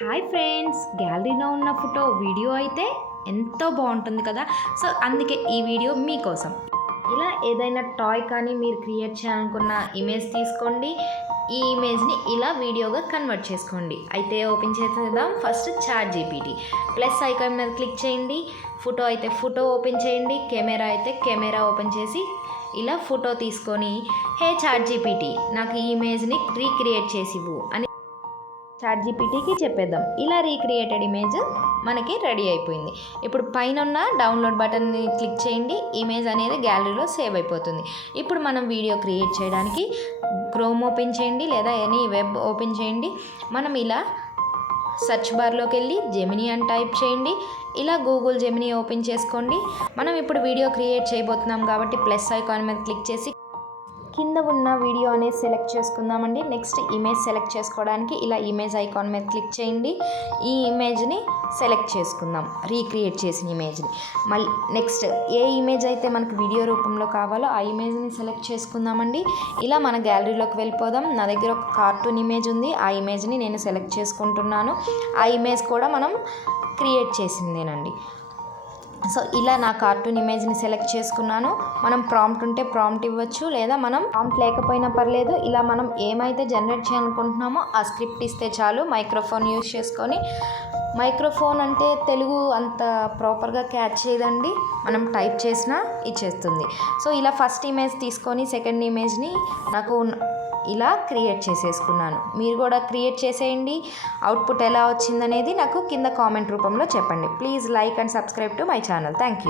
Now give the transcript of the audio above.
Hi friends, గ్యాలరీలో ఉన్న photo video అయితే ఎంతో బాగుంటుంది కదా. సో అందుకే ఈ వీడియో మీకోసం. ఇలా ఏదైనా టాయ్ కానీ మీరు క్రియేట్ చేయాలనుకున్న ఇమేజ్ తీసుకోండి. ఈ ఇమేజ్ని ఇలా వీడియోగా కన్వర్ట్ చేసుకోండి. అయితే ఓపెన్ చేసేద్దాం. First chat GPT plus icon మీద క్లిక్ చేయండి. ఫోటో అయితే ఫోటో ఓపెన్ చేయండి. కెమెరా అయితే కెమెరా ఓపెన్ చేసి ఇలా ఫోటో తీసుకొని, హే చాట్ జీపీటీ, నాకు ఈ ఇమేజ్ని రీక్రియేట్ చేసివ్వు అని చాట్ జీపీటీకి చెప్పేద్దాం. ఇలా రీక్రియేటెడ్ ఇమేజ్ మనకి రెడీ అయిపోయింది. ఇప్పుడు పైన ఉన్న డౌన్లోడ్ బటన్ని క్లిక్ చేయండి. ఇమేజ్ అనేది గ్యాలరీలో సేవ్ అయిపోతుంది. ఇప్పుడు మనం వీడియో క్రియేట్ చేయడానికి క్రోమ్ ఓపెన్ చేయండి, లేదా ఎనీ వెబ్ ఓపెన్ చేయండి. మనం ఇలా సెర్చ్ బార్లోకి వెళ్ళి జెమినీ అని టైప్ చేయండి. ఇలా గూగుల్ జెమినీ ఓపెన్ చేసుకోండి. మనం ఇప్పుడు వీడియో క్రియేట్ చేయబోతున్నాం కాబట్టి ప్లస్ ఐకాన్ మీద క్లిక్ చేసి కింద ఉన్న వీడియో అనేది సెలెక్ట్ చేసుకుందామండి. నెక్స్ట్ ఇమేజ్ సెలెక్ట్ చేసుకోవడానికి ఇలా ఇమేజ్ ఐకాన్ మీద క్లిక్ చేయండి. ఈ ఇమేజ్ని సెలెక్ట్ చేసుకుందాం, రీక్రియేట్ చేసిన ఇమేజ్ని. మళ్ళీ నెక్స్ట్ ఏ ఇమేజ్ అయితే మనకు వీడియో రూపంలో కావాలో ఆ ఇమేజ్ని సెలెక్ట్ చేసుకుందామండి. ఇలా మన గ్యాలరీలోకి వెళ్ళిపోదాం. నా దగ్గర ఒక కార్టూన్ ఇమేజ్ ఉంది. ఆ ఇమేజ్ని నేను సెలెక్ట్ చేసుకుంటున్నాను. ఆ ఇమేజ్ కూడా మనం క్రియేట్ చేసిందేనండి. సో ఇలా నా కార్టూన్ ఇమేజ్ని సెలెక్ట్ చేసుకున్నాను. మనం ప్రాంప్ట్ ఉంటే ప్రాంప్ట్ ఇవ్వచ్చు, లేదా మనం ప్రాంప్ట్ లేకపోయినా పర్లేదు. ఇలా మనం ఏమైతే జనరేట్ చేయాలనుకుంటున్నామో ఆ స్క్రిప్ట్ ఇస్తే చాలు. మైక్రోఫోన్ యూజ్ చేసుకొని, మైక్రోఫోన్ అంటే తెలుగు అంత ప్రాపర్గా క్యాచ్ చేయదండి, మనం టైప్ చేసినా ఇచ్చేస్తుంది. సో ఇలా ఫస్ట్ ఇమేజ్ తీసుకొని సెకండ్ ఇమేజ్ని నాకు ఇలా క్రియేట్ చేసేసుకున్నాను. మీరు కూడా క్రియేట్ చేసేయండి. అవుట్పుట్ ఎలా వచ్చిందనేది నాకు కింద కామెంట్ రూపంలో చెప్పండి. Please like and subscribe to my channel. Thank you.